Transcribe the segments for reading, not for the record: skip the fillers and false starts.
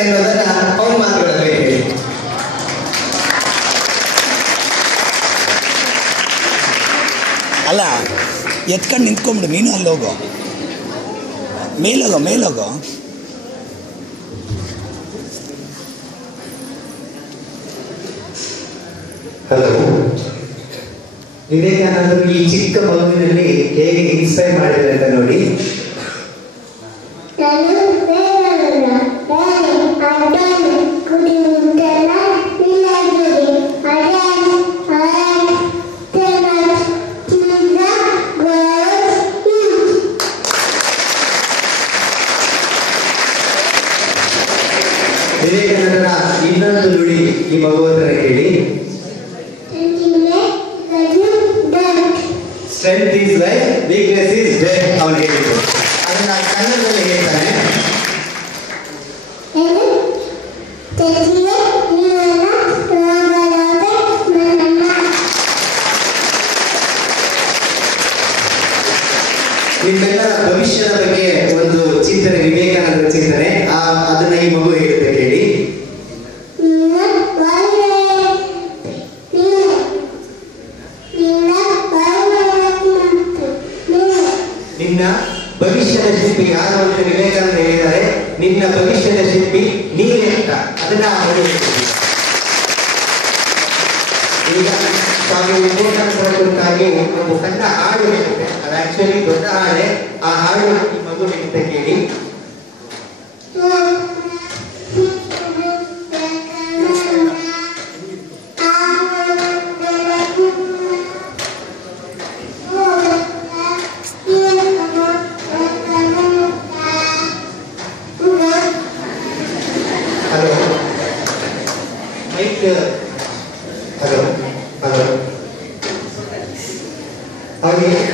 ಎನ್ನುವುದನ್ನ ಅವನ ಮಾತುಗಳಲ್ಲಿ ಹೇಳಿ. ಅಲ್ಲ ಎತ್ಕೊಂಡು ನಿಂತ್ಕೊಂಬಿಡು, ನೀನು ಅಲ್ಲಿ ಹೋಗೋ, ಮೇಲೋಗೋ. ಹಲೋ, ವಿವೇಕಾನಂದರು ಈ ಚಿಕ್ಕ ಮಗುವಿನಲ್ಲಿ ಹೇಗೆ ಇನ್ಸ್ಪೈರ್ ಮಾಡಿದ್ದಾರೆ ಅಂತ ನೋಡಿ. ವಿವೇಕಾನಂದರ ಇನ್ನೊಂದು ನುಡಿ ಈ ಮಗುವನ್ನ ಕೇಳಿ. Strength is life, weakness is death. ಅವನು ಹೇಳಿದ್ರು ಅದನ್ನ ಕನ್ನಡದಲ್ಲಿ ಹೇಳ್ತಾನೆ. ನಿಮ್ಮೆಲ್ಲರ ಭವಿಷ್ಯದ ಬಗ್ಗೆ ಒಂದು ಚಿಂತನೆ, ವಿವೇಕಾನಂದರ ಚಿಂತನೆ, ಅದನ್ನ ಈ ಮಗು ಹೇಳುತ್ತೆ ಕೇಳಿ. ನಿನ್ನ ಭವಿಷ್ಯದ ಶಿಲ್ಪಿ ಯಾರು ಅಂತ ವಿವೇಕಾನಂದ ಹೇಳಿದ್ದಾರೆ. ನಿನ್ನ ಭವಿಷ್ಯದ ಶಿಲ್ಪಿ ನೀನೇ ಅಂತ. ಅದನ್ನ ಈಗ ಸ್ವಾಮಿ ವಿವೇಕಾನಂದರ ಕುರಿತಾಗಿ ಒಂದು ಸಣ್ಣ ಹಾಡು ಹೇಳುತ್ತೆ. ಅದು ಆಕ್ಚುಲಿ ದೊಡ್ಡ ಹಾಡೆ. ಆ ಹಾಡು ಈ ಮಗು ಹೇಳುತ್ತೆ ಕೇಳಿ.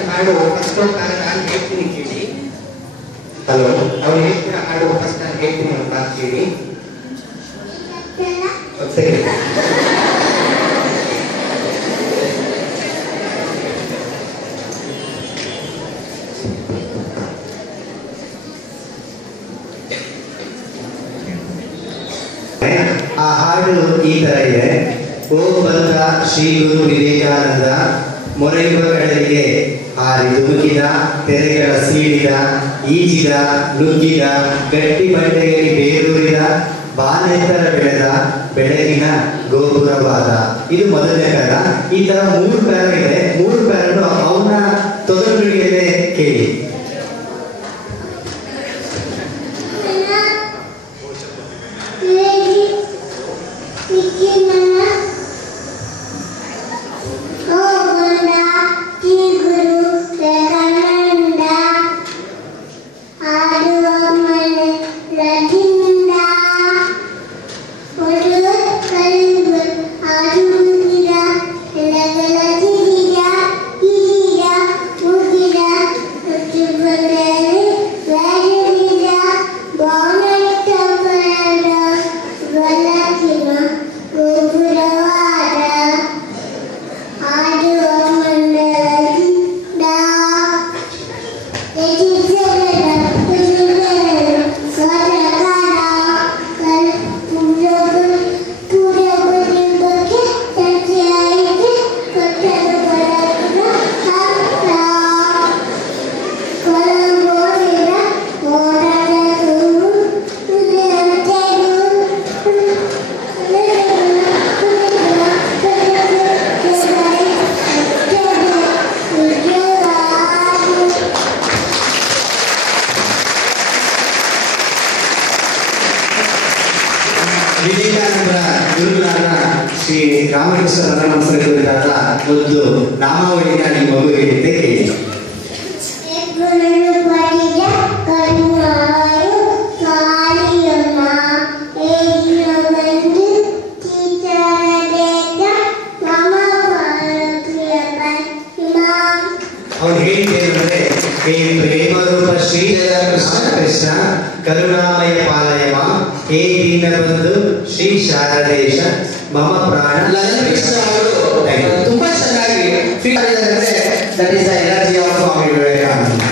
ಹಾಡು ಫಸ್ಟ್ ನಾನು ಹೇಳ್ತೀನಿ ಕೇಳಿ. ಹಲೋ, ಅವ್ರು ಹೇಳ್ತೀರ ಹಾಡು ಫಸ್ಟ್ ನಾನು ಹೇಳ್ತೀನಿ ಅಂತ ಕೇಳಿ. ಸರಿ, ಆ ಹಾಡು ಈ ತರ ಇದೆ. ಓ ಬಂದ ಶ್ರೀ ಗುರು ವಿವೇಕಾನಂದ, ಮೊರೆಯುವ ಕಡೆಗೆ ಹಾರಿ ಧುಮುಕಿದ, ತೆರೆಗಳ ಸೀಳಿದ, ಈಜಿದ, ನುಗ್ಗಿದ, ಗಟ್ಟಿ ಬಂಡೆಯಲ್ಲಿ ಬೇರೂರಿದ, ಬಾನೆತ್ತರ ಬೆಳೆದ, ಬೆಳಗಿನ ಗೋಪುರವಾದ. ಇದು ಮೊದಲನೇ ಪ್ಯಾರ. ಈ ತರ 3 ಪ್ಯಾರ ಇದೆ. 3 ಪ್ಯಾರನ್ನು ಅವನ ತೊದಲುಡಿಯಲ್ಲೇ ಕೇಳಿ. ವಿವೇಕಾನಂದರ ಗುರುಗಳಾದ ಶ್ರೀ ರಾಮಕೃಷ್ಣ ಪರಮಹಂಸರ ಕುರಿತಾದ ಒಂದು ನಾಮಾವಳಿನ ಈ ಮಗು ಹೇಳಿದ್ದೆ ಕೇಳಿ. ಅವ್ರು ಹೇಳಿದ್ದೇನೆಂದ್ರೆ, ಹೇ ಪ್ರೇಮರೂಪ ಶ್ರೀ ಕೃಷ್ಣ ಕರುಣಾಮಯ ಪಾಲಯಮ, ಹೇ ದೀನಬಂಧು ಶ್ರೀ ಶಾರದೇಶ ಮಮ ಪ್ರಾಣ. ತುಂಬಾ ಚೆನ್ನಾಗಿ ಫೀಲ್ ಆಗಿದ್ದಾರೆ. That is the energy of Swami Vivekananda.